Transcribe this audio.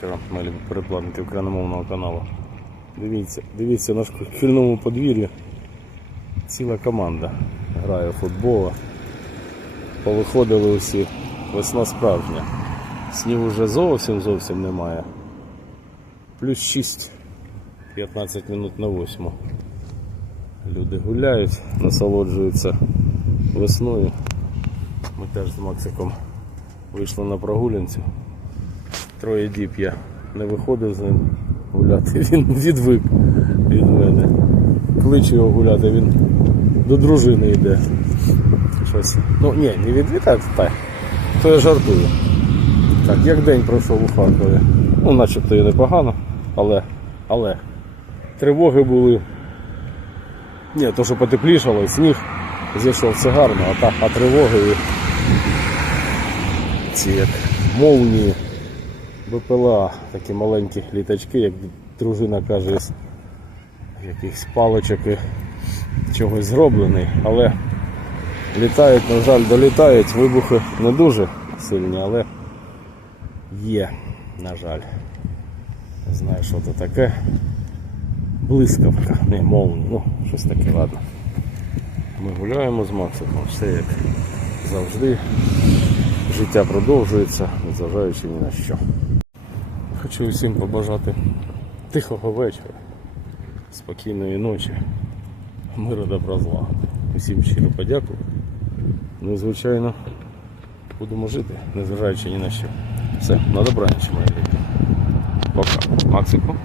вечора мали переплатити україномовного каналу. Дивіться, дивіться на шкільному подвір'ї. Ціла команда грає футбол. Повиходили усі. Весна справжня. Снігу вже зовсім зовсім немає. Плюс 6. 15 минут на 8. Люди гуляють, насолоджуються весною. Ми теж з Максиком вийшли на прогулянцю. Троє діб я не виходив з ним гуляти. Він відвик від мене. Кличу його гуляти, він до дружини йде. Щось. Ну ні, не відвітати, так. То я жартую. Так, як день пройшов у Харкові. Ну, начебто і непогано, але, але тривоги були. Ні, то що потеплішало, сніг зійшов це гарно, а, та, а тривоги ці як молнії, БПЛА, такі маленькі літачки, як дружина каже, з якихось паличок і чогось зроблений, але літають, на жаль, долітають, вибухи не дуже сильні, але є, на жаль. Не знаю, що це таке. Блискавка, не молнія, ну, щось таке, ладно. Ми гуляємо з Максиком, все як завжди. Життя продовжується, незважаючи ні на що. Хочу всім побажати тихого вечора, спокійної ночі, миру добра зла. Усім щиро подякую. Ну і звичайно, будемо жити, незважаючи ні на що. Все, на добраніч, мої люди. Пока. Максику.